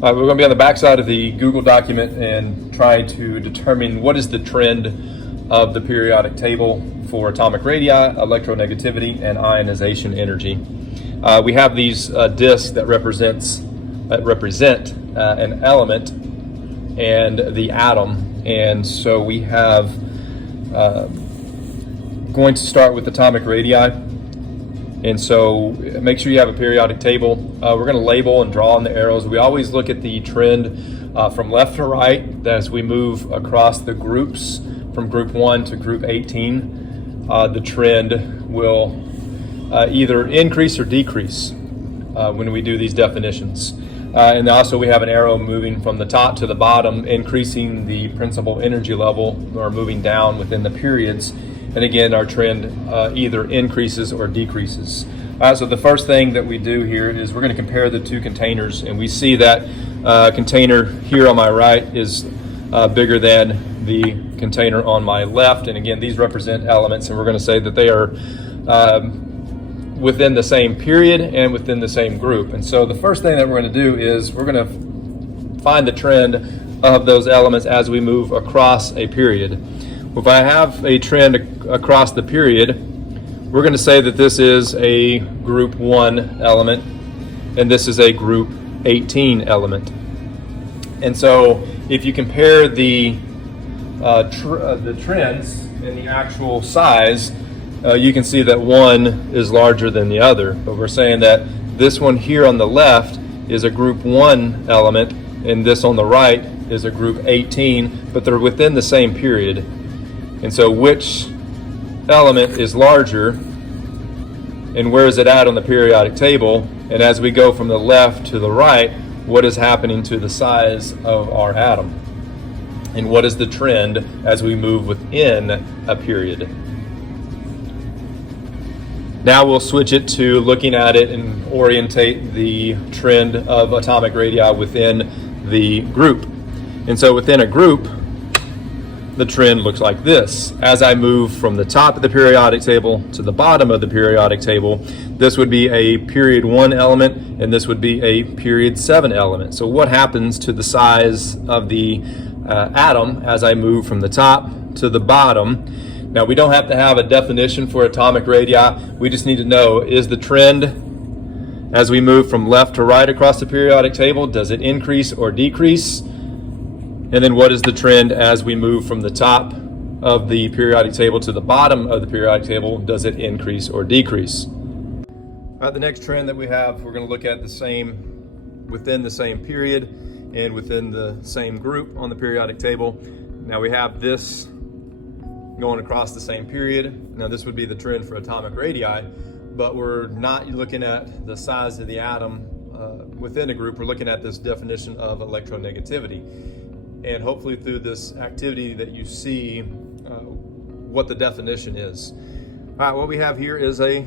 We're going to be on the backside of the Google document and try to determine what is the trend of the periodic table for atomic radii, electronegativity, and ionization energy. We have these disks that represent an element and the atom, and so we have going to start with atomic radii. And so make sure you have a periodic table. We're going to label and draw on the arrows. We always look at the trend from left to right as we move across the groups from group 1 to group 18. The trend will either increase or decrease when we do these definitions. And also we have an arrow moving from the top to the bottom, increasing the principal energy level or moving down within the periods. And again, our trend either increases or decreases. So the first thing that we do here is we're going to compare the two containers, and we see that container here on my right is bigger than the container on my left. And again, these represent elements, and we're going to say that they are within the same period and within the same group. And so the first thing that we're going to do is we're going to find the trend of those elements as we move across a period. If I have a trend across the period, we're going to say that this is a group 1 element and this is a group 18 element. And so if you compare the trends in the actual size, you can see that one is larger than the other. But we're saying that this one here on the left is a group 1 element and this on the right is a group 18, but they're within the same period. And so which element is larger and where is it at on the periodic table? And as we go from the left to the right, what is happening to the size of our atom? And what is the trend as we move within a period? Now we'll switch it to looking at it and orientate the trend of atomic radii within the group. And so within a group, the trend looks like this. As I move from the top of the periodic table to the bottom of the periodic table, this would be a period 1 element and this would be a period 7 element. So what happens to the size of the atom as I move from the top to the bottom? Now we don't have to have a definition for atomic radii. We just need to know, is the trend as we move from left to right across the periodic table, does it increase or decrease? And then what is the trend as we move from the top of the periodic table to the bottom of the periodic table? Does it increase or decrease? All right, the next trend that we have, we're going to look at the same, within the same period and within the same group on the periodic table. Now we have this going across the same period. Now this would be the trend for atomic radii, but we're not looking at the size of the atom within a group. We're looking at this definition of electronegativity. And hopefully through this activity that you see what the definition is. All right, what we have here is a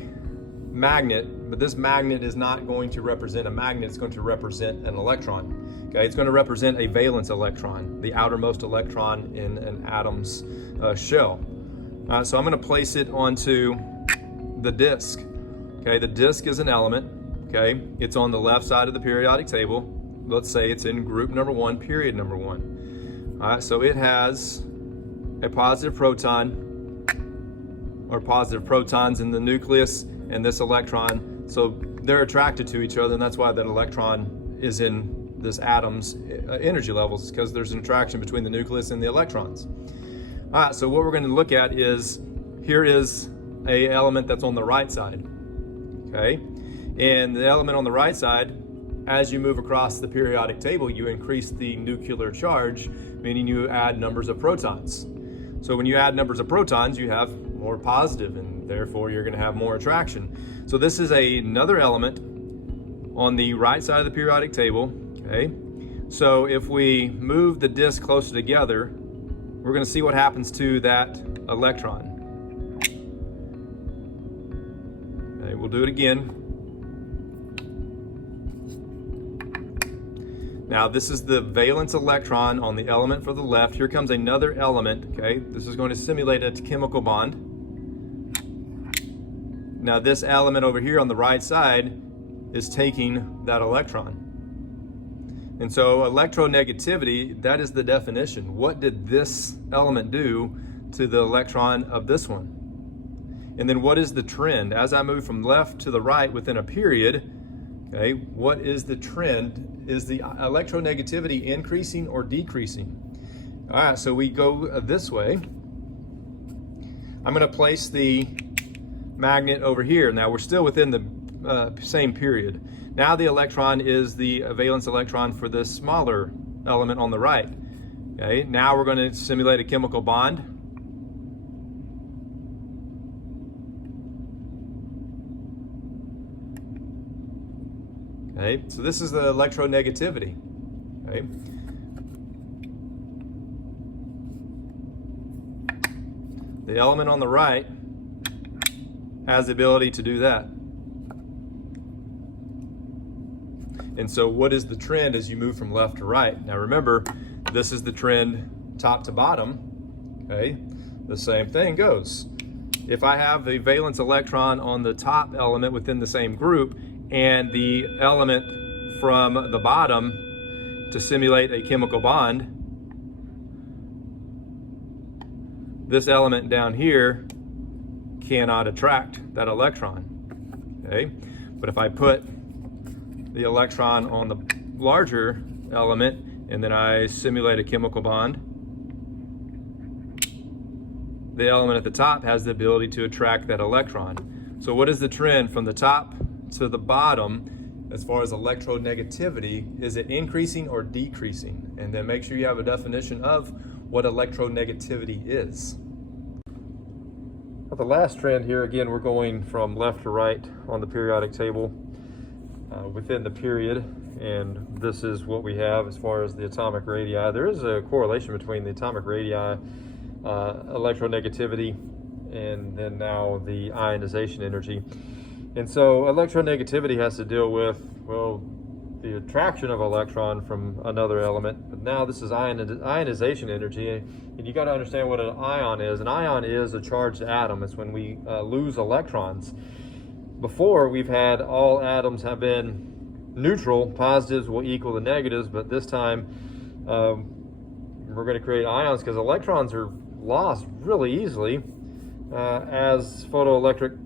magnet, but this magnet is not going to represent a magnet, it's going to represent an electron. Okay, it's going to represent a valence electron, the outermost electron in an atom's shell. So I'm going to place it onto the disk. Okay, the disk is an element. Okay, it's on the left side of the periodic table. Let's say it's in group number 1, period number 1. All right, so it has a positive proton or positive protons in the nucleus and this electron. So they're attracted to each other, and that's why that electron is in this atom's energy levels, because there's an attraction between the nucleus and the electrons. All right, so what we're going to look at is, here is a element that's on the right side. Okay, and the element on the right side, as you move across the periodic table, you increase the nuclear charge, meaning you add numbers of protons. So when you add numbers of protons, you have more positive, and therefore you're going to have more attraction. So this is another element on the right side of the periodic table. Okay, so if we move the disk closer together, we're going to see what happens to that electron. Okay, we'll do it again. Now this is the valence electron on the element for the left. Here comes another element, okay? This is going to simulate a chemical bond. Now this element over here on the right side is taking that electron. And so electronegativity, that is the definition. What did this element do to the electron of this one? And then what is the trend? As I move from left to the right within a period, okay, what is the trend? Is the electronegativity increasing or decreasing? All right, so we go this way. I'm going to place the magnet over here. Now we're still within the same period. Now the electron is the valence electron for this smaller element on the right. Okay, now we're going to simulate a chemical bond. Okay, so this is the electronegativity. Okay. The element on the right has the ability to do that. And so what is the trend as you move from left to right? Now remember, this is the trend top to bottom. Okay, the same thing goes. If I have a valence electron on the top element within the same group and the element from the bottom to simulate a chemical bond, this element down here cannot attract that electron. Okay, but if I put the electron on the larger element and then I simulate a chemical bond, the element at the top has the ability to attract that electron. So what is the trend from the top to the bottom as far as electronegativity? Is it increasing or decreasing? And then make sure you have a definition of what electronegativity is. For the last trend here, again, we're going from left to right on the periodic table within the period, and this is what we have as far as the atomic radii. There is a correlation between the atomic radii, electronegativity, and then now the ionization energy. And so electronegativity has to deal with, well, the attraction of electron from another element, but now this is ionization energy, and you got to understand what an ion is. An ion is a charged atom. It's when we lose electrons. Before, we've had all atoms have been neutral, positives will equal the negatives, but this time we're going to create ions because electrons are lost really easily, as photoelectric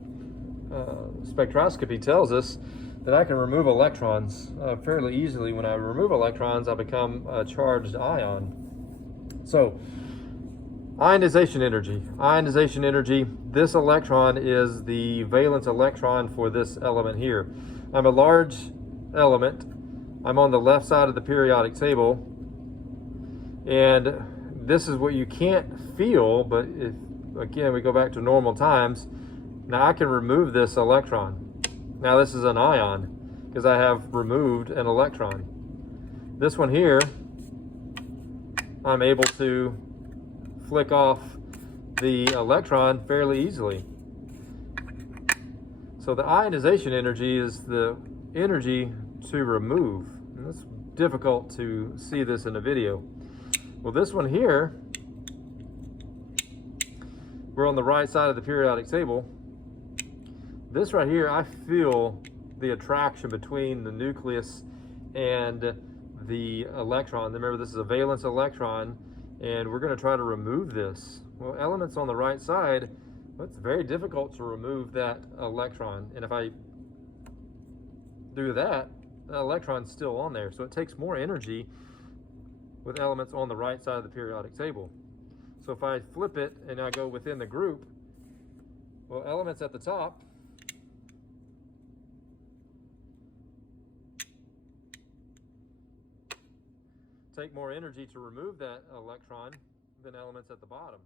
spectroscopy tells us that I can remove electrons fairly easily. When I remove electrons, I become a charged ion. So, ionization energy. Ionization energy, this electron is the valence electron for this element here. I'm a large element. I'm on the left side of the periodic table. And this is what you can't feel, but if, again, we go back to normal times, now I can remove this electron. Now this is an ion because I have removed an electron. This one here, I'm able to flick off the electron fairly easily. So the ionization energy is the energy to remove. And it's difficult to see this in a video. Well, this one here, we're on the right side of the periodic table. This right here, I feel the attraction between the nucleus and the electron. Remember, this is a valence electron, and we're going to try to remove this. Well, elements on the right side, well, it's very difficult to remove that electron. And if I do that, the electron's still on there. So it takes more energy with elements on the right side of the periodic table. So if I flip it and I go within the group, well, elements at the top take more energy to remove that electron than elements at the bottom.